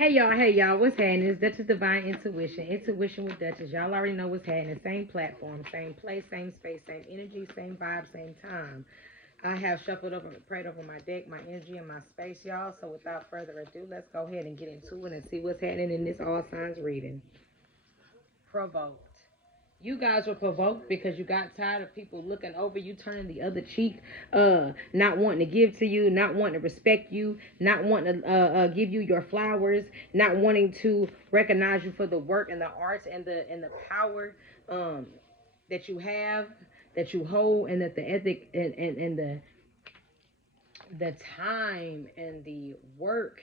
Hey y'all, what's happening? It's Duchess Divine Intuition. Intuition with Duchess. Y'all already know what's happening. Same platform, same place, same space, same energy, same vibe, same time. I have shuffled over, prayed over my deck, my energy, and my space, y'all. So without further ado, let's go ahead and get into it and see what's happening in this all signs reading. Provoked. You guys were provoked because you got tired of people looking over you, turning the other cheek, not wanting to give to you, not wanting to respect you, not wanting to give you your flowers, not wanting to recognize you for the work and the arts and the power that you have, that you hold, and that the ethic and the time and the work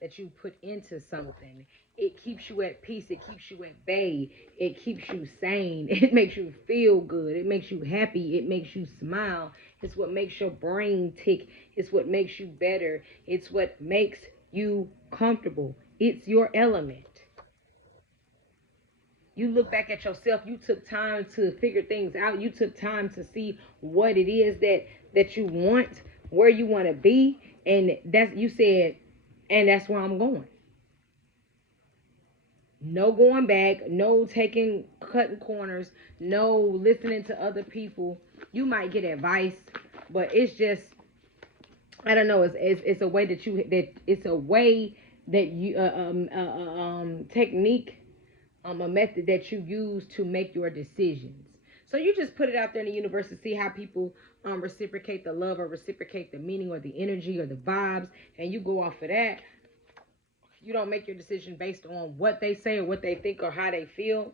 that you put into something. It keeps you at peace. It keeps you at bay. It keeps you sane. It makes you feel good. It makes you happy. It makes you smile. It's what makes your brain tick. It's what makes you better. It's what makes you comfortable. It's your element. You look back at yourself. You took time to figure things out. You took time to see what it is that you want, where you want to be, and that's you said, and that's where I'm going. No going back, no cutting corners, no listening to other people. You might get advice, but it's just, I don't know. It's a way that it's a way that you technique, a method that you use to make your decisions. So you just put it out there in the universe to see how people reciprocate the love or reciprocate the meaning or the energy or the vibes, and you go off of that. You don't make your decision based on what they say or what they think or how they feel,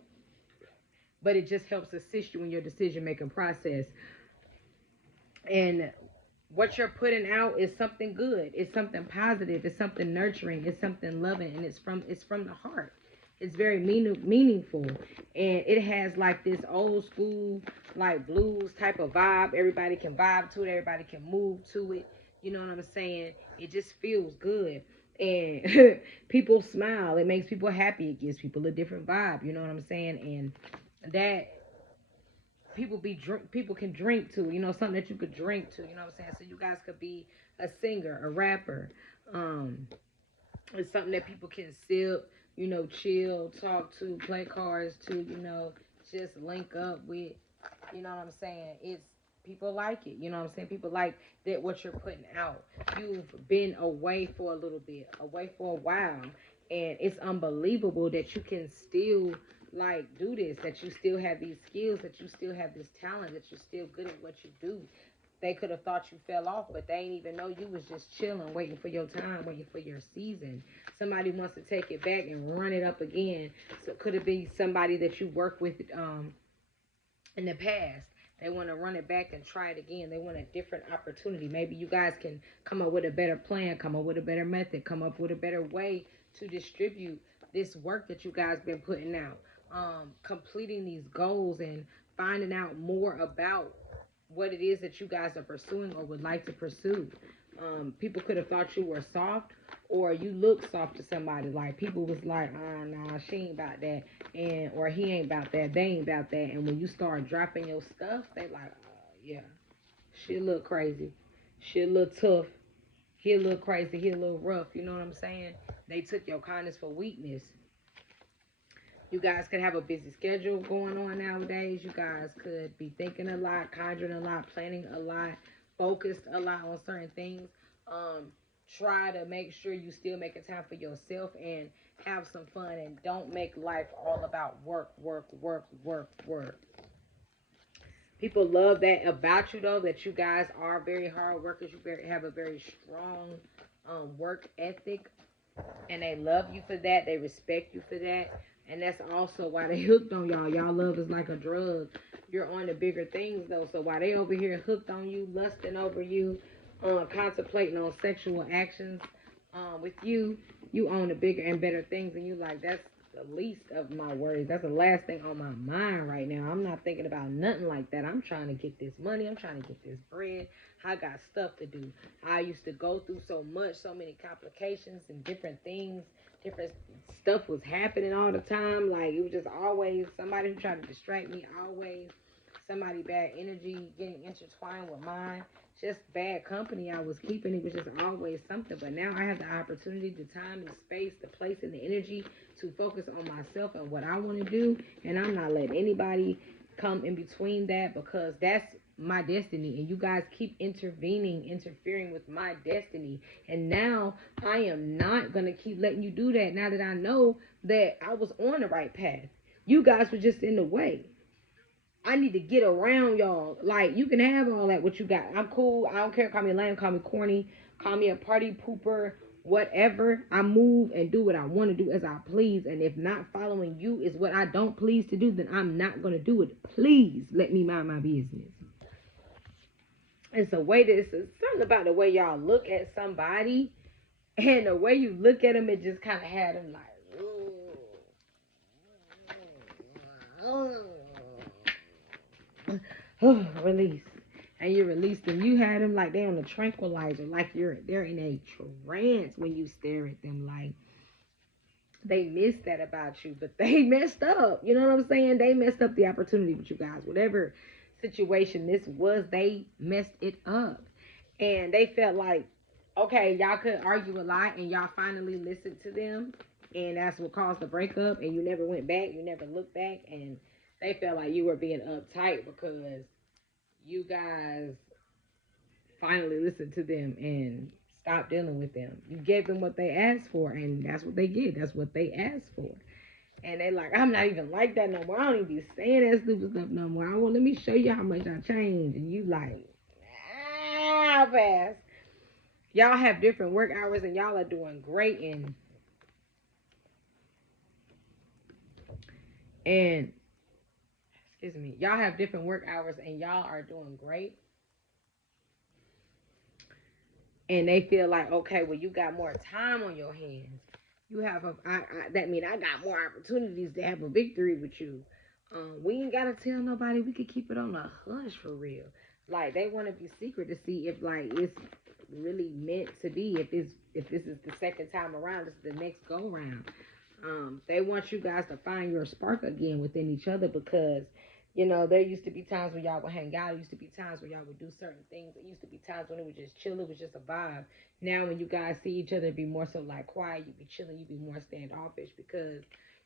but it just helps assist you in your decision making process. And what you're putting out is something good. It's something positive. It's something nurturing. It's something loving, and it's from the heart. It's very meaningful, and it has like this old school like blues type of vibe. Everybody can vibe to it. Everybody can move to it. You know what I'm saying? It just feels good, and people smile. It makes people happy. It gives people a different vibe. You know what I'm saying? And that people can drink to, something that you could drink to, you know what I'm saying? So you guys could be a singer, a rapper. Um, it's something that people can sip, chill, talk to, play cards to, just link up with, you know what I'm saying? It's people like it, you know what I'm saying? People like that what you're putting out. You've been away for a little bit, away for a while, and it's unbelievable that you can still like do this, that you still have these skills, that you still have this talent, that you're still good at what you do. They could have thought you fell off, but they ain't even know you was just chilling, waiting for your time, waiting for your season. Somebody wants to take it back and run it up again. So could it be somebody that you work with in the past? They want to run it back and try it again. They want a different opportunity. Maybe you guys can come up with a better plan, come up with a better method, come up with a better way to distribute this work that you guys been putting out. Completing these goals and finding out more about what it is that you guys are pursuing or would like to pursue. People could have thought you were soft, or you look soft to somebody. Like people was like, nah, she ain't about that, and or he ain't about that, they ain't about that. And when you start dropping your stuff, they like, yeah, she a little crazy, she a little tough, he a little crazy, he a little rough. You know what I'm saying? They took your kindness for weakness. You guys could have a busy schedule going on nowadays. You guys could be thinking a lot, conjuring a lot, planning a lot, focused a lot on certain things. Um, Try to make sure you still making time for yourself and have some fun, and don't make life all about work, work, work, work, work. People love that about you though, that you guys are very hard workers. Have a very strong work ethic, and they love you for that. They respect you for that. And that's also why they hooked on y'all. Y'all love is like a drug. You're on the bigger things though. So while they over here hooked on you, lusting over you, contemplating on sexual actions with you, you own the bigger and better things, and you like that's the least of my worries. That's the last thing on my mind right now. I'm not thinking about nothing like that. I'm trying to get this money. I'm trying to get this bread. I got stuff to do. I used to go through so much, so many complications and different things. Different stuff was happening all the time. Like it was just always somebody who tried to distract me. Always somebody bad energy getting intertwined with mine. just bad company I was keeping. It was just always something. But now I have the opportunity, the time, the space, the place, and the energy to focus on myself and what I want to do. And I'm not letting anybody come in between that, because that's my destiny. And you guys keep interfering with my destiny. And now I am not going to keep letting you do that, now that I know that I was on the right path. You guys were just in the way. I need to get around y'all. Like, you can have all that, what you got. I'm cool. I don't care. Call me lame. Call me corny. Call me a party pooper. Whatever. I move and do what I want to do as I please. And if not following you is what I don't please to do, then I'm not going to do it. Please let me mind my business. It's a way that it's something about the way y'all look at somebody, and the way you look at them, it just kind of had them like, release. And you release them. You had them like they on a tranquilizer, like they're in a trance when you stare at them. Like, they missed that about you, but they messed up. You know what I'm saying? They messed up the opportunity with you guys. Whatever situation this was, they messed it up. And they felt like, okay, y'all could argue a lot, and y'all finally listened to them, and that's what caused the breakup, and you never went back, you never looked back, and they felt like you were being uptight because you guys finally listened to them and stopped dealing with them. You gave them what they asked for, and that's what they get. That's what they asked for. And they like, I'm not even like that no more. I don't even be saying that stupid stuff no more. Let me show you how much I changed. And you like, ah, fast. Y'all have different work hours, and y'all are doing great. And excuse me, y'all have different work hours, and y'all are doing great. And they feel like, okay, well, you got more time on your hands. You have that mean I got more opportunities to have a victory with you. We ain't gotta tell nobody. We could keep it on a hush for real. Like, they want to be secret to see if like it's really meant to be. If this is the second time around, this is the next go round. They want you guys to find your spark again within each other, because there used to be times when y'all would hang out. There used to be times when y'all would do certain things. There used to be times when it was just chill. It was just a vibe. Now, when you guys see each other, it'd be more so like quiet. You'd be chilling. You'd be more standoffish, because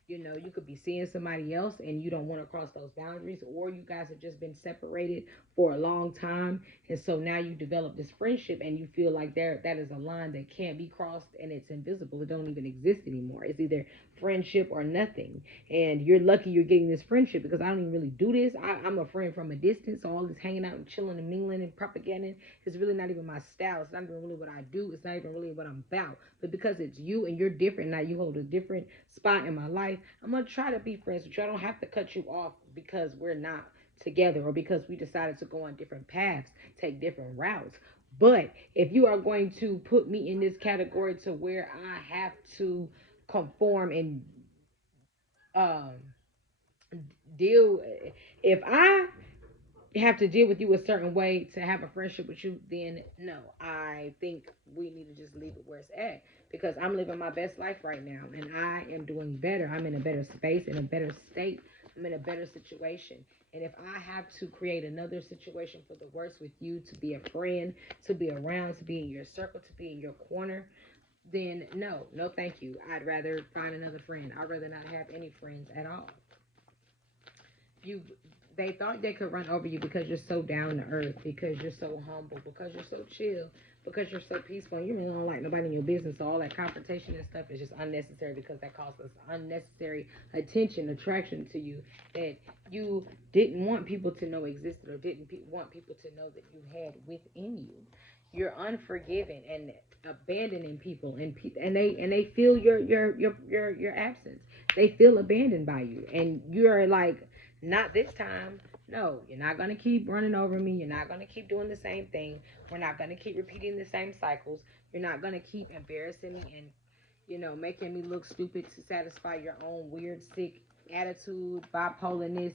you could be seeing somebody else and you don't want to cross those boundaries, or you guys have just been separated for a long time. And so now you develop this friendship, and you feel like that is a line that can't be crossed, and it's invisible. It don't even exist anymore. It's either friendship or nothing. And you're lucky you're getting this friendship, because I don't even really do this. I'm a friend from a distance. So all this hanging out and chilling and mingling and propagating is really not even my style. It's not even really what I do. It's not even really what I'm about. But because it's you and you're different, now you hold a different spot in my life, I'm going to try to be friends with you. I don't have to cut you off because we're not together, or because we decided to go on different paths, take different routes. But if you are going to put me in this category to where I have to conform and um deal, if I have to deal with you a certain way to have a friendship with you, then no, I think we need to just leave it where it's at, because I'm living my best life right now, and I am doing better. I'm in a better space, in a better state. I'm in a better situation. And if I have to create another situation for the worse with you, to be a friend, to be around, to be in your circle, to be in your corner, then no, thank you. I'd rather find another friend. I'd rather not have any friends at all. You They thought they could run over you because you're so down to earth, because you're so humble, because you're so chill, because you're so peaceful, and you really don't like nobody in your business. So all that confrontation and stuff is just unnecessary, because that causes unnecessary attention, attraction to you that you didn't want people to know existed, or didn't want people to know that you had within you. You're unforgiving and abandoning people, and they feel your absence. They feel abandoned by you, and you're like, not this time. No, you're not going to keep running over me. You're not going to keep doing the same thing. We're not going to keep repeating the same cycles. You're not going to keep embarrassing me and, making me look stupid to satisfy your own weird, sick attitude, bipolarness,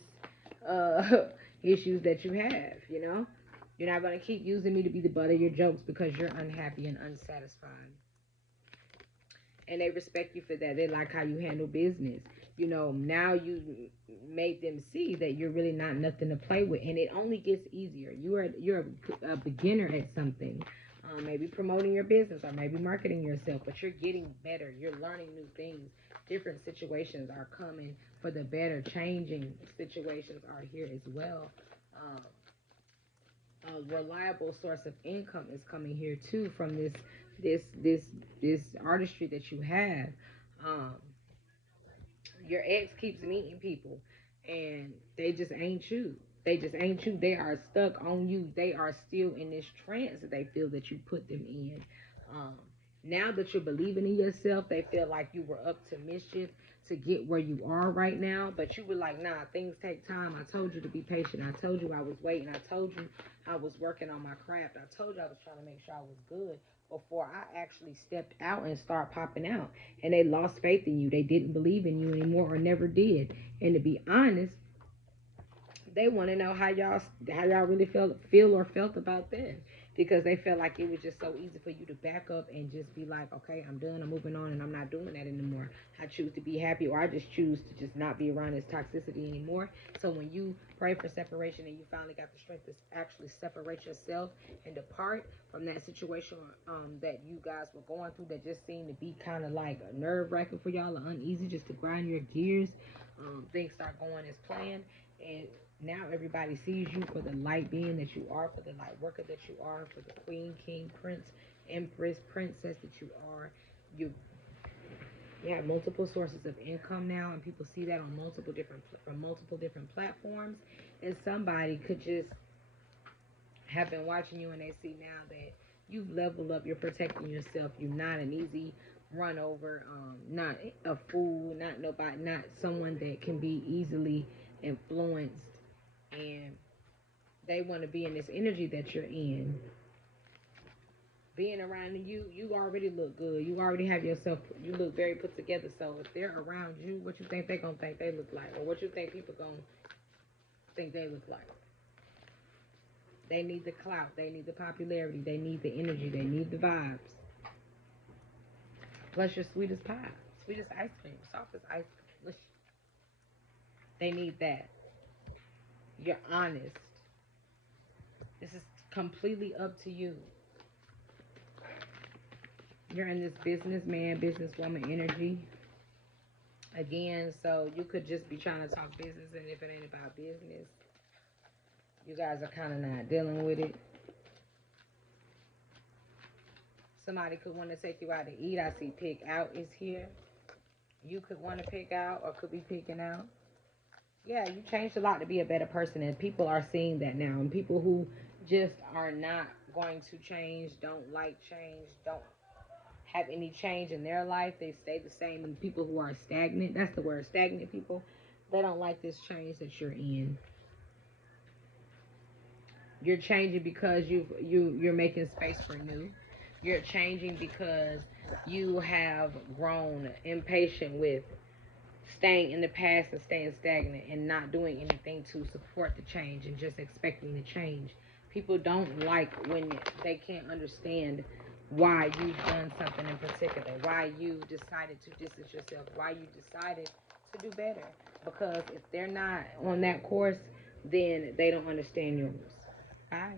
issues that you have. You're not going to keep using me to be the butt of your jokes because you're unhappy and unsatisfied. And they respect you for that. They like how you handle business. You know, now you made them see that you're really not nothing to play with, and it only gets easier. You're a beginner at something, maybe promoting your business or maybe marketing yourself, but you're getting better. You're learning new things. Different situations are coming for the better. Changing situations are here as well. Um, a reliable source of income is coming here too from this this this artistry that you have. Um, your ex keeps meeting people, and they just ain't you. They just ain't you. They are stuck on you. They are still in this trance that they feel that you put them in. Um, now that you're believing in yourself, they feel like you were up to mischief to get where you are right now. But you were like, nah, things take time. I told you to be patient. I told you I was waiting. I told you I was working on my craft. I told you I was trying to make sure I was good before I actually stepped out and start popping out. And they lost faith in you. They didn't believe in you anymore or never did. And to be honest, they want to know how y'all really feel or felt about that, because they felt like it was just so easy for you to back up and just be like, okay, I'm done, I'm moving on, and I'm not doing that anymore. I choose to be happy, or I just choose to just not be around this toxicity anymore. So when you pray for separation and you finally got the strength to actually separate yourself and depart from that situation that you guys were going through, that just seemed to be kind of like a nerve wracking for y'all, or uneasy, just to grind your gears, things start going as planned. And now everybody sees you for the light being that you are, for the light worker that you are, for the queen, king, prince, empress, princess that you are. You you have multiple sources of income now, and people see that on multiple different platforms. And somebody could just have been watching you, and they see now that you've leveled up, you're protecting yourself, you're not an easy run over, not a fool, not nobody, not someone that can be easily influenced. And they want to be in this energy that you're in. Being around you, you already look good. You already have yourself, you look very put together. So if they're around you, what you think they're going to think they look like? Or what you think people going to think they look like? They need the clout. They need the popularity. They need the energy. They need the vibes. Plus you're sweet as pie. Sweet as ice cream. Soft as ice cream. They need that. You're honest. This is completely up to you. You're in this businessman, businesswoman energy again, so you could just be trying to talk business, and if it ain't about business, you guys are kind of not dealing with it. Somebody could want to take you out to eat. I see pick out is here. You could want to pick out or could be picking out. Yeah, you changed a lot to be a better person, and people are seeing that now. And people who just are not going to change, don't like change, don't have any change in their life, they stay the same. And people who are stagnant, that's the word, stagnant people, they don't like this change that you're in. You're changing because you're making space for new. You're changing because you have grown impatient with staying in the past and staying stagnant and not doing anything to support the change and just expecting the change. People don't like when they can't understand why you've done something in particular, why you decided to distance yourself, why you decided to do better. Because if they're not on that course, then they don't understand yours. Bye.